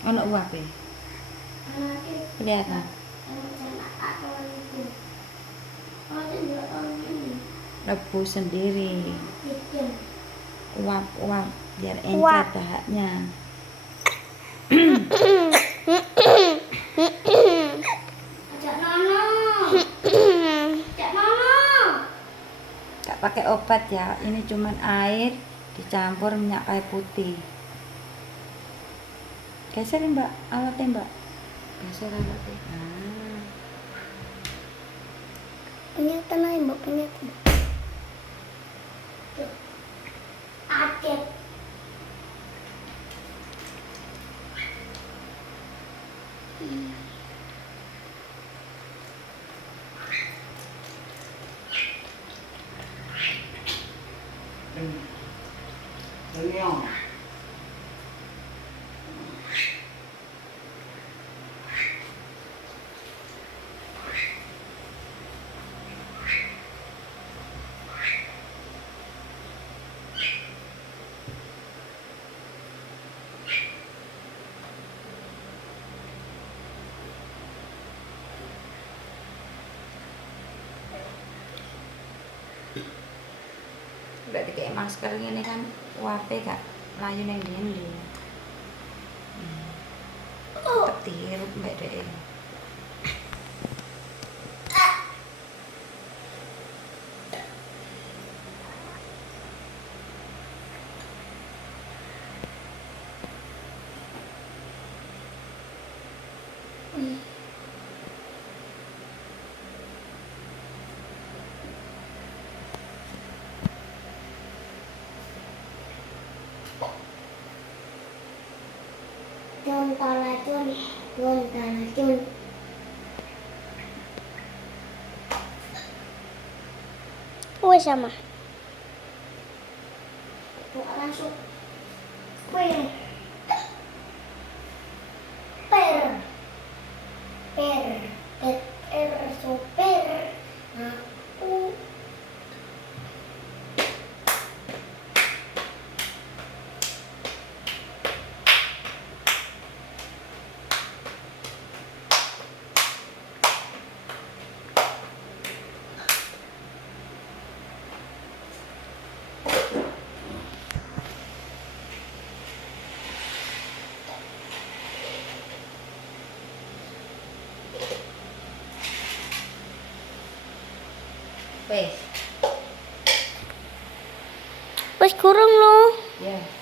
Ono uape. Kelihatan. Rebus sendiri. Uap biar encer dahaknya. Gak pakai obat ya, ini cuman air dicampur minyak kayu putih. Geser mbak, alatnya mbak. Geser alatnya. Penyetan aja mbak, penyetan. Adet. Udah kayak masker ini kan uape gak layu neng ndi. Tetep dihirup mbak dek. Racun. Wes sama. Langsung. Per. Super. Aku. Wes kurang lo. Ya.